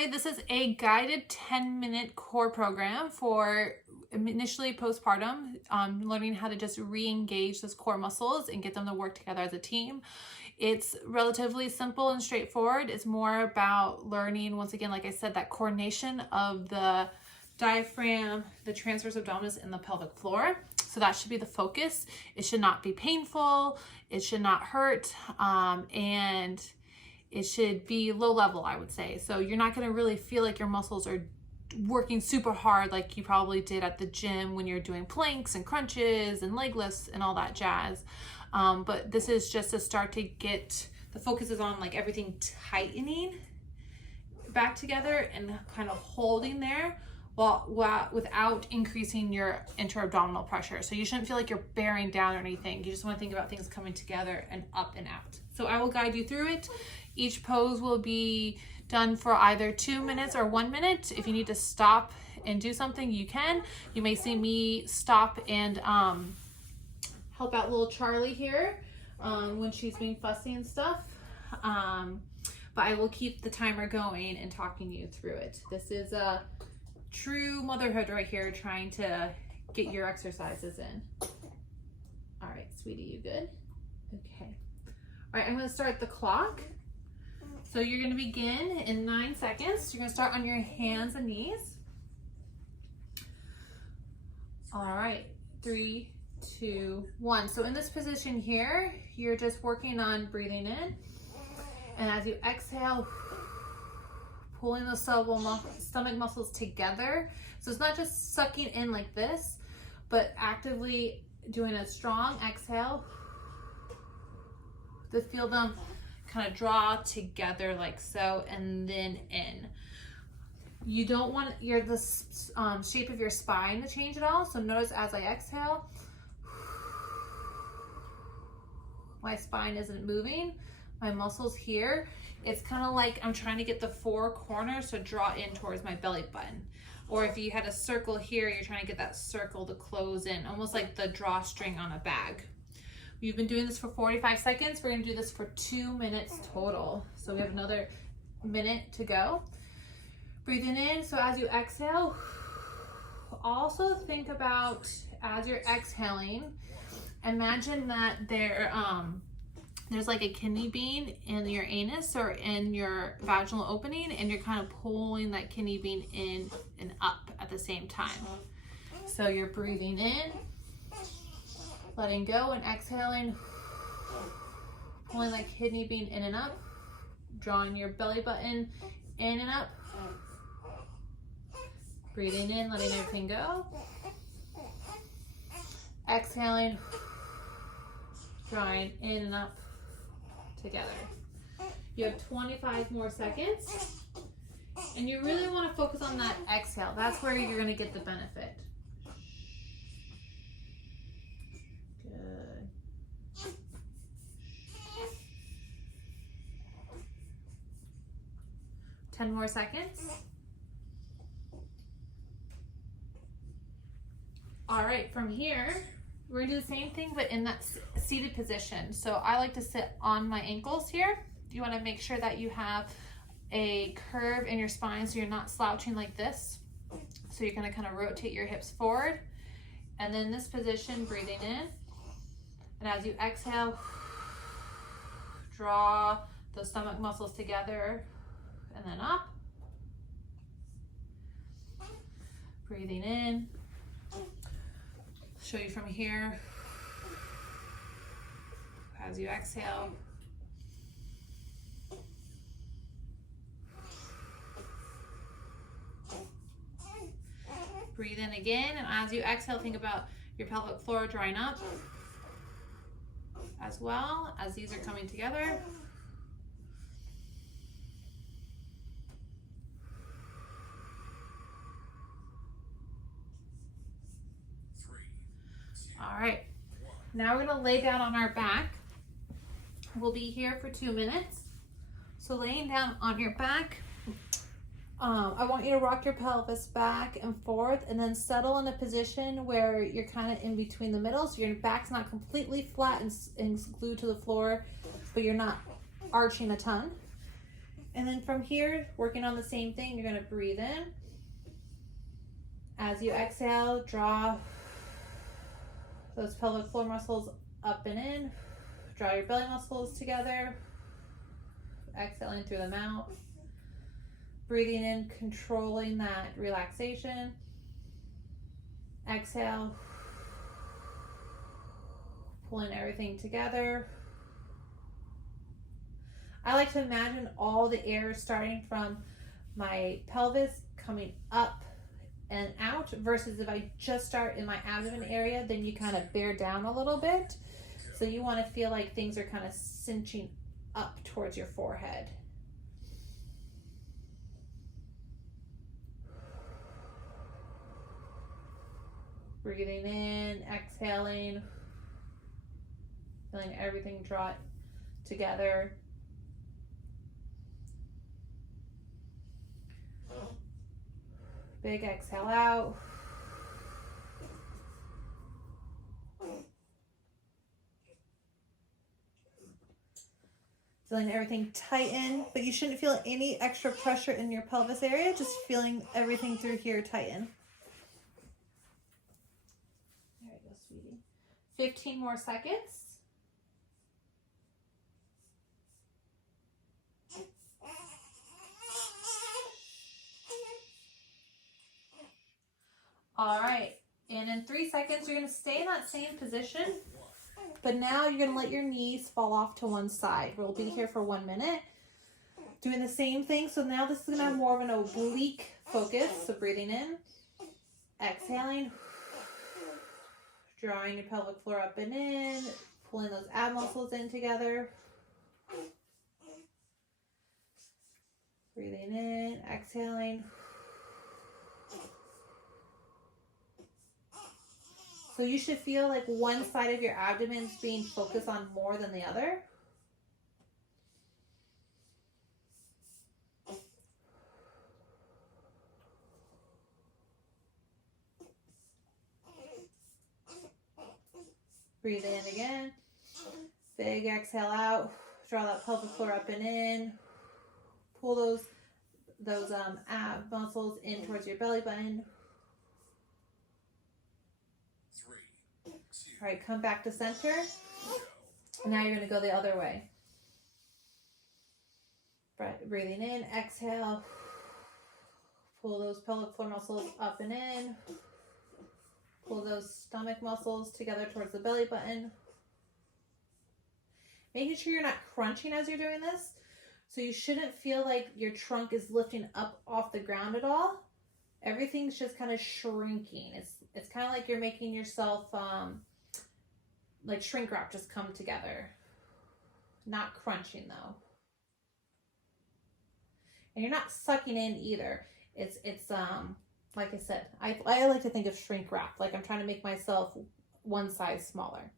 Hi, this is a guided 10-minute core program for initially postpartum, learning how to just re-engage those core muscles and get them to work together as a team. It's relatively simple and straightforward. It's more about learning, once again, like I said, that coordination of the diaphragm, the transverse abdominis, and the pelvic floor. So that should be the focus. It should not be painful. It should not hurt. And it should be low level, I would say. So you're not going to really feel like your muscles are working super hard like you probably did at the gym when you're doing planks and crunches and leg lifts and all that jazz. But this is just to start to get, the focus is on like everything tightening back together and kind of holding there without increasing your intra-abdominal pressure. So you shouldn't feel like you're bearing down or anything. You just want to think about things coming together and up and out. So I will guide you through it. Each pose will be done for either 2 minutes or 1 minute. If you need to stop and do something, you can. You may see me stop and help out little Charlie here when she's being fussy and stuff. But I will keep the timer going and talking you through it. This is a true motherhood right here, trying to get your exercises in. All right, sweetie, you good? Okay. All right, I'm gonna start the clock. So you're gonna begin in 9 seconds. You're gonna start on your hands and knees. All right, 3, 2, 1. So in this position here, you're just working on breathing in. And as you exhale, pulling those stomach muscles together. So it's not just sucking in like this, but actively doing a strong exhale to feel them kind of draw together like so, and then in. You don't want the shape of your spine to change at all. So notice as I exhale, my spine isn't moving. My muscles here, it's kind of like I'm trying to get the 4 corners to draw in towards my belly button. Or if you had a circle here, you're trying to get that circle to close in, almost like the drawstring on a bag. We've been doing this for 45 seconds. We're gonna do this for 2 minutes total. So we have another minute to go. Breathing in, so as you exhale, also think about, as you're exhaling, imagine that there's like a kidney bean in your anus or in your vaginal opening, and you're kind of pulling that kidney bean in and up at the same time. So you're breathing in, letting go, and exhaling, pulling that kidney bean in and up, drawing your belly button in and up, breathing in, letting everything go, exhaling, drawing in and up together. You have 25 more seconds, and you really want to focus on that exhale. That's where you're going to get the benefit. Good. 10 more seconds. All right, from here, we're gonna do the same thing, but in that seated position. So I like to sit on my ankles here. You wanna make sure that you have a curve in your spine so you're not slouching like this. So you're gonna kind of rotate your hips forward. And then this position, breathing in. And as you exhale, draw those stomach muscles together and then up. Breathing in. Show you from here. As you exhale. Breathe in again, and as you exhale, think about your pelvic floor drawing up as well as these are coming together. All right, now we're gonna lay down on our back. We'll be here for 2 minutes. So laying down on your back, I want you to rock your pelvis back and forth and then settle in a position where you're kind of in between the middle. So your back's not completely flat and glued to the floor, but you're not arching a ton. And then from here, working on the same thing, you're gonna breathe in. As you exhale, draw those pelvic floor muscles up and in. Draw your belly muscles together. Exhaling through the mouth. Breathing in, controlling that relaxation. Exhale. Pulling everything together. I like to imagine all the air starting from my pelvis coming up and out, versus if I just start in my abdomen area, then you kind of bear down a little bit. So you want to feel like things are kind of cinching up towards your forehead. Breathing in, exhaling, feeling everything draw together. Big exhale out. Feeling everything tighten, but you shouldn't feel any extra pressure in your pelvis area, just feeling everything through here tighten. There you go, sweetie. 15 more seconds. All right, and in 3 seconds, you're gonna stay in that same position, but now you're gonna let your knees fall off to one side. We'll be here for 1 minute, doing the same thing. So now this is gonna have more of an oblique focus. So breathing in, exhaling, drawing your pelvic floor up and in, pulling those ab muscles in together. Breathing in, exhaling. So you should feel like one side of your abdomen is being focused on more than the other. Breathe in again. Big exhale out. Draw that pelvic floor up and in. Pull those ab muscles in towards your belly button. All right, come back to center. And now you're going to go the other way. Breathing in, exhale. Pull those pelvic floor muscles up and in. Pull those stomach muscles together towards the belly button. Making sure you're not crunching as you're doing this. So you shouldn't feel like your trunk is lifting up off the ground at all. Everything's just kind of shrinking. It's kind of like you're making yourself like shrink wrap just come together. Not crunching though. And you're not sucking in either. It's like I said, I like to think of shrink wrap, like I'm trying to make myself one size smaller.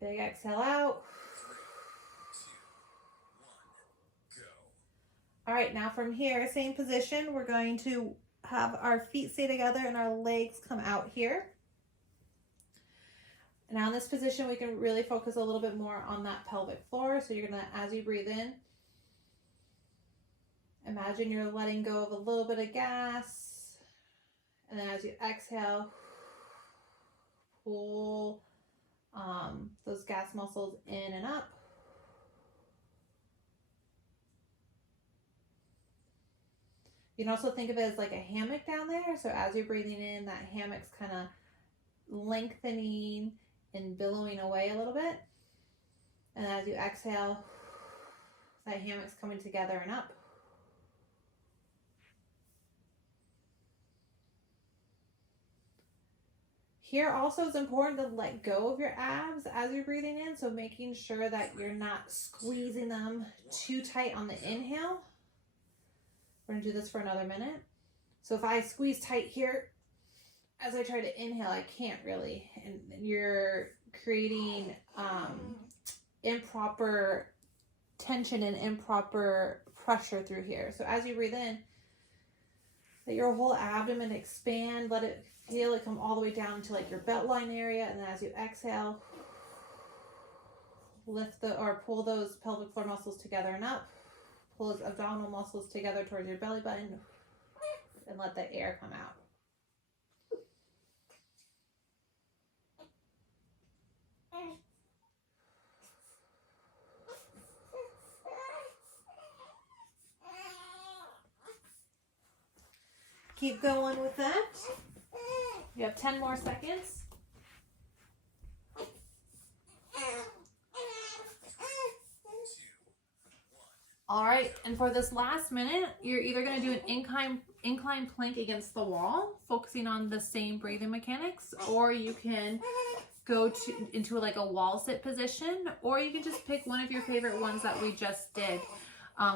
Big exhale out. 3, 2, 1, go. All right, now from here, same position, we're going to have our feet stay together and our legs come out here. Now in this position, we can really focus a little bit more on that pelvic floor. So you're gonna, as you breathe in, imagine you're letting go of a little bit of gas. And then as you exhale, pull those gas muscles in and up. You can also think of it as like a hammock down there. So as you're breathing in, that hammock's kind of lengthening and billowing away a little bit. And as you exhale, that hammock's coming together and up. Here also it's important to let go of your abs as you're breathing in. So making sure that you're not squeezing them too tight on the inhale. We're gonna do this for another minute. So if I squeeze tight here, as I try to inhale, I can't really, and you're creating improper tension and improper pressure through here. So as you breathe in, Let your whole abdomen expand. Let it feel it come all the way down to like your beltline area. And then as you exhale, lift or pull those pelvic floor muscles together and up. Pull those abdominal muscles together towards your belly button. And let the air come out. Keep going with that. You have 10 more seconds. All right, and for this last minute, you're either going to do an incline plank against the wall, focusing on the same breathing mechanics, or you can go into like a wall sit position, or you can just pick one of your favorite ones that we just did.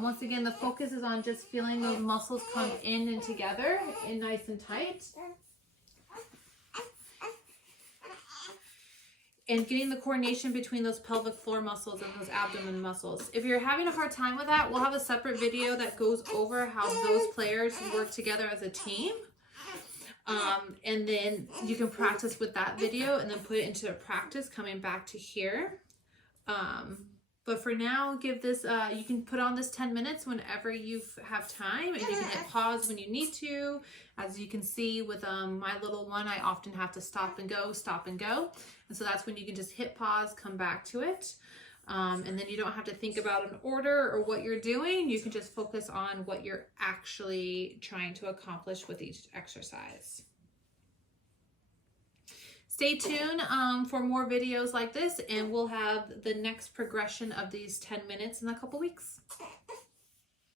Once again, the focus is on just feeling those muscles come in and together and nice and tight. And getting the coordination between those pelvic floor muscles and those abdomen muscles. If you're having a hard time with that, we'll have a separate video that goes over how those players work together as a team. And then you can practice with that video and then put it into practice coming back to here. But for now, give this, you can put on this 10 minutes whenever you have time, and you can hit pause when you need to. As you can see with my little one, I often have to stop and go. And so that's when you can just hit pause, come back to it. And then you don't have to think about an order or what you're doing. You can just focus on what you're actually trying to accomplish with each exercise. Stay tuned for more videos like this, and we'll have the next progression of these 10 minutes in a couple weeks.